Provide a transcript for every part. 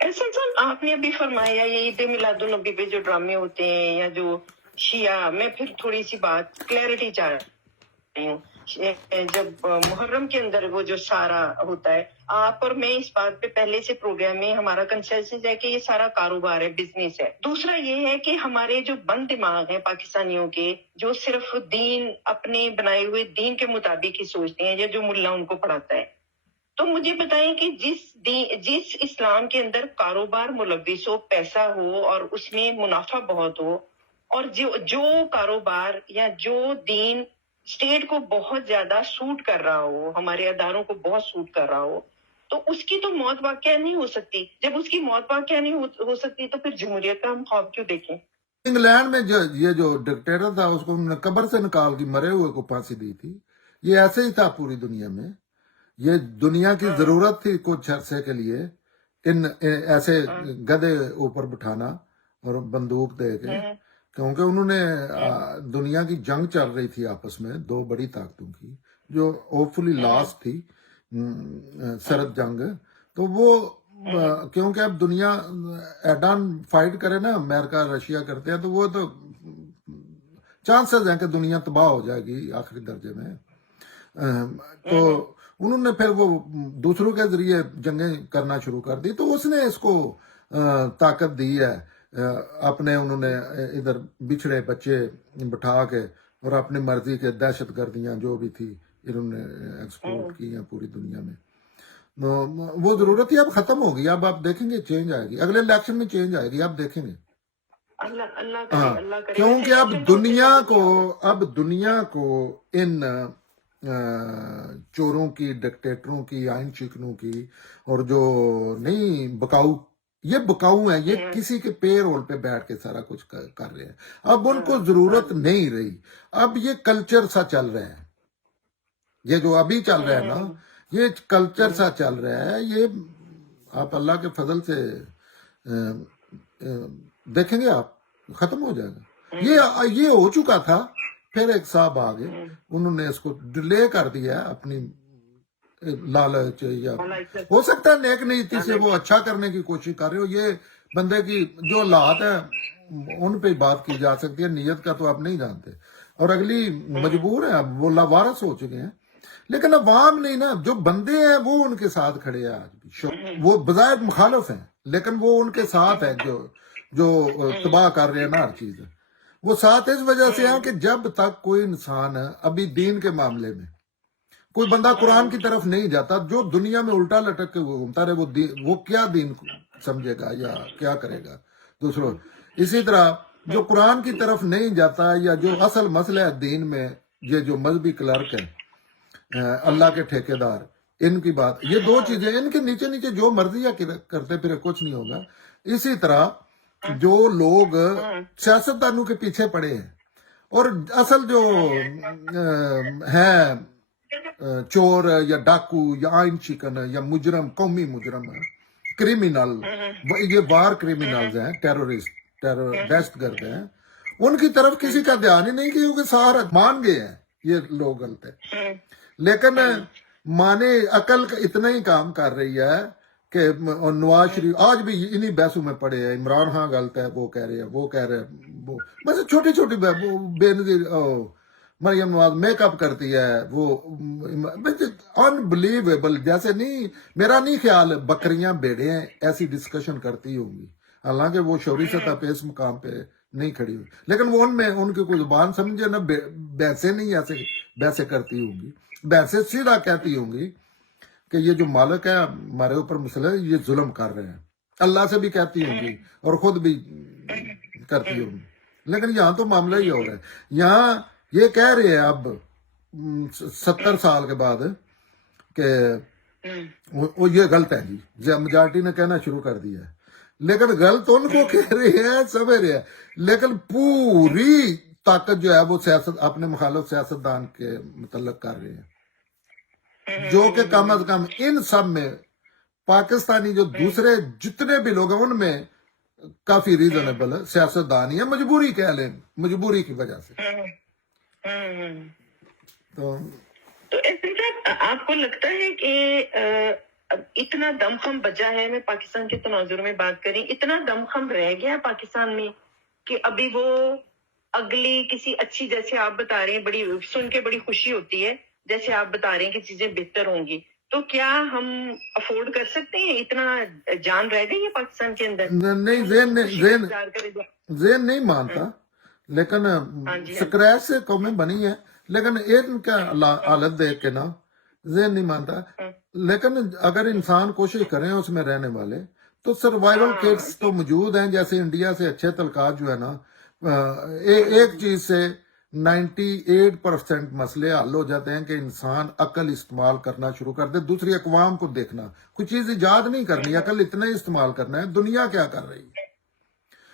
احسن صاحب آپ نے ابھی فرمایا یہ عید میلاد النبی پہ جو ڈرامے ہوتے ہیں یا جو شیعہ، میں پھر تھوڑی سی بات کلیئرٹی چاہ رہی ہوں. جب محرم کے اندر وہ جو سارا ہوتا ہے، آپ اور میں اس بات پہ پہلے سے پروگرام میں ہمارا کنسنسس ہے کہ یہ سارا کاروبار ہے، بزنس ہے. دوسرا یہ ہے کہ ہمارے جو بند دماغ ہیں پاکستانیوں کے، جو صرف دین، اپنے بنائے ہوئے دین کے مطابق ہی سوچتے ہیں، یا جو ملا ان کو پڑھاتا ہے. تو مجھے بتائیں کہ جس اسلام کے اندر کاروبار ملوث ہو، پیسہ ہو اور اس میں منافع بہت ہو، اور جو کاروبار یا جو دین اسٹیٹ کو بہت زیادہ سوٹ کر رہا ہو، ہمارے اداروں کو بہت سوٹ کر رہا ہو، تو اس کی تو موت واقعہ نہیں ہو سکتی. جب اس کی موت واقعہ نہیں ہو سکتی تو پھر جمہوریت کا ہم خواب کیوں دیکھیں؟ انگلینڈ میں یہ جو ڈکٹیٹر تھا اس کو ہم نے قبر سے نکال کے مرے ہوئے کو پھانسی دی تھی. یہ ایسے ہی تھا پوری دنیا میں. یہ دنیا کی ضرورت تھی کچھ عرصے کے لیے ایسے گدے اوپر بٹھانا اور بندوق دے کے، کیونکہ انہوں نے دنیا کی جنگ چل رہی تھی آپس میں دو بڑی طاقتوں کی، جو ہوپ فلی لاسٹ تھی، سرد جنگ. تو وہ کیونکہ اب دنیا ایڈان فائٹ کرے نا، امریکہ رشیا کرتے ہیں، تو وہ تو چانسز ہیں کہ دنیا تباہ ہو جائے گی آخری درجے میں. تو انہوں نے پھر وہ دوسروں کے ذریعے جنگیں کرنا شروع کر دی. تو اس نے اس کو طاقت دی ہے. اپنے انہوں نے ادھر بچھڑے بچے بٹھا کے اور اپنی مرضی کے دہشت گردیاں جو بھی تھی انہوں نے ایکسپورٹ کی ہیں پوری دنیا میں. وہ ضرورت ہی اب ختم ہوگی. اب آپ دیکھیں گے چینج آئے گی، اگلے الیکشن میں چینج آئے گی، آپ دیکھیں گے. اللہ کرے. کیونکہ اب دنیا کو ان چوروں کی، ڈکٹیٹروں کی، آئین چکنوں کی، اور جو نہیں بکاؤ، یہ بکاؤ ہیں، یہ کسی کے پے رول پہ بیٹھ کے سارا کچھ کر رہے ہیں. اب ان کو ضرورت نہیں رہی. اب یہ کلچر سا چل رہا ہے، یہ جو ابھی چل رہا ہے نا، یہ کلچر سا چل رہا ہے. یہ آپ اللہ کے فضل سے دیکھیں گے، آپ ختم ہو جائے گا. یہ ہو چکا تھا، پھر ایک صاحب آگے انہوں نے اس کو ڈیلے کر دیا اپنی لالچ، یا ہو سکتا ہے نیک نیتی سے وہ اچھا کرنے کی کوشش کر رہے ہو. یہ بندے کی جو حالات ہے ان پہ بات کی جا سکتی ہے، نیت کا تو آپ نہیں جانتے. اور اگلی مجبور ہے، اب وہ لاوارث ہو چکے ہیں. لیکن عوام نہیں نا، جو بندے ہیں وہ ان کے ساتھ کھڑے ہیں. آج بھی وہ بظاہر مخالف ہیں لیکن وہ ان کے ساتھ ہیں، جو تباہ کر رہے ہیں نا ہر چیز. وہ ساتھ اس وجہ سے ہیں کہ جب تک کوئی انسان ابھی دین کے معاملے میں کوئی بندہ قرآن کی طرف نہیں جاتا، جو دنیا میں الٹا لٹک کے گھومتا رہے، وہ کیا دین سمجھے گا یا کیا کرے گا دوسروں. اسی طرح جو قرآن کی طرف نہیں جاتا، یا جو اصل مسئلہ ہے دین میں، یہ جو مذہبی کلرک ہے، اللہ کے ٹھیکیدار، ان کی بات، یہ دو چیزیں، ان کے نیچے نیچے جو مرضی کرتے پھر کچھ نہیں ہوگا. اسی طرح جو لوگ سیاستدانوں کے پیچھے پڑے ہیں، اور اصل جو ہیں چور یا ڈاکو یا آئین چکن یا مجرم، قومی مجرم، کریمنل، یہ وار کریمنلز ہیں، ٹیررسٹ، دہشت گرد ہیں، ان کی طرف کسی کا دھیان ہی نہیں، کیونکہ سارا مان گئے ہیں یہ لوگ غلط ہے. لیکن مانے عقل کا اتنا ہی کام کر رہی ہے کہ نواز شریف آج بھی انہی بحثوں میں پڑے ہیں. عمران خان غلط ہے، وہ کہہ رہے ہیں، وہ کہہ رہے ہیں، وہ بس چھوٹی چھوٹی بے نظیر. مریم نواز میک اپ کرتی ہے، وہ انبلیویبل. جیسے نہیں، میرا نہیں خیال بکریاں بھیڑیں ایسی ڈسکشن کرتی ہوں گی، حالانکہ وہ شعوری سطح پہ اس مقام پہ نہیں کھڑی ہوئی، لیکن وہ ان کی کوئی زبان سمجھے نا، بحثیں نہیں ایسے بحثیں کرتی ہوں گی. بحثیں سیدھا کہتی ہوں گی کہ یہ جو مالک ہے ہمارے اوپر مسئلہ ہے، یہ ظلم کر رہے ہیں. اللہ سے بھی کہتی ہوں گی اور خود بھی کرتی ہوں گی. لیکن یہاں تو معاملہ ہی ہو رہا ہے. یہاں یہ کہہ رہے ہیں اب 70 سال کے بعد کہ وہ یہ غلط ہے جی، میجارٹی نے کہنا شروع کر دیا ہے. لیکن غلط ان کو کہہ رہے ہیں، سمجھ رہے ہیں، لیکن پوری طاقت جو ہے وہ سیاست، اپنے مخالف سیاستدان کے متعلق کر رہے ہیں، جو کہ کم از کم ان سب میں پاکستانی جو دوسرے جتنے بھی لوگ ہیں ان میں کافی ریزنیبل سیاستدان ہیں، مجبوری کہہ لیں، مجبوری کی وجہ سے. تو آپ کو لگتا ہے کہ اب اتنا دمخم بچا ہے, میں پاکستان کے تناظر میں بات کریں, اتنا دمخم رہ گیا پاکستان میں کہ ابھی وہ اگلی کسی اچھی, جیسے آپ بتا رہے ہیں, بڑی سن کے بڑی خوشی ہوتی ہے, جیسے آپ بتا رہے ہیں کہ چیزیں بہتر ہوں گی, تو کیا ہم افورڈ کر سکتے ہیں؟ اتنا جان رہ گئی ہے پاکستان کے اندر. نہیں, ذہن نہیں مانتا, لیکن سکریچ سے قومیں بنی ہیں, لیکن ان کا حالت دیکھ کے نا ذہن نہیں مانتا. لیکن اگر انسان کوشش کریں اس میں رہنے والے, تو سروائیول کٹس تو موجود ہیں. جیسے انڈیا سے اچھے تعلقات جو ہے نا, ایک چیز سے 98% مسئلے حل ہو جاتے ہیں کہ انسان عقل استعمال کرنا شروع کر دے. دوسری اقوام کو دیکھنا, کوئی چیز ایجاد نہیں کرنی, عقل اتنا ہی استعمال کرنا ہے دنیا کیا کر رہی ہے.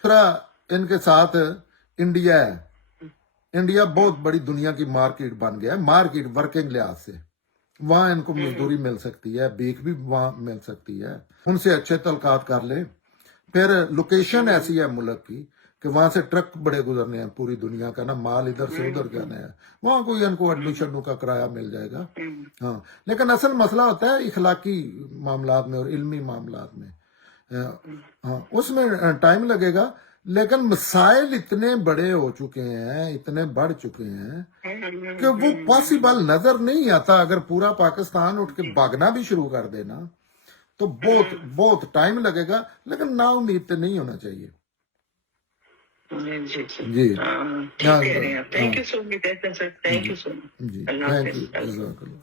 دوسرا ان کے ساتھ انڈیا ہے. انڈیا بہت بڑی دنیا کی مارکیٹ بن گیا ہے, مارکیٹ ورکنگ لحاظ سے. وہاں ان کو مزدوری مل سکتی ہے, بھیک بھی وہاں مل سکتی ہے, ان سے اچھے تعلقات کر لیں. پھر لوکیشن ایسی ہے ملک کی کہ وہاں سے ٹرک بڑے گزرنے ہیں پوری دنیا کا نا, مال ادھر سے ادھر جانا ہے, وہاں کوئی ان کو ایڈمیشن کا کرایہ مل جائے گا. ہاں, لیکن اصل مسئلہ ہوتا ہے اخلاقی معاملات میں اور علمی معاملات میں. ہاں, اس میں ٹائم لگے گا, لیکن مسائل اتنے بڑے ہو چکے ہیں, اتنے بڑھ چکے ہیں کہ وہ پاسبل نظر نہیں آتا. اگر پورا پاکستان اٹھ کے بھاگنا بھی شروع کر دینا تو بہت بہت ٹائم لگے گا, لیکن نا امید نہیں ہونا چاہیے. جی جی, ٹھیک کہہ رہے ہیں. Thank you so much. Thank you so much. جی, اللہ تھینک حافظ. یو, جزاک اللہ.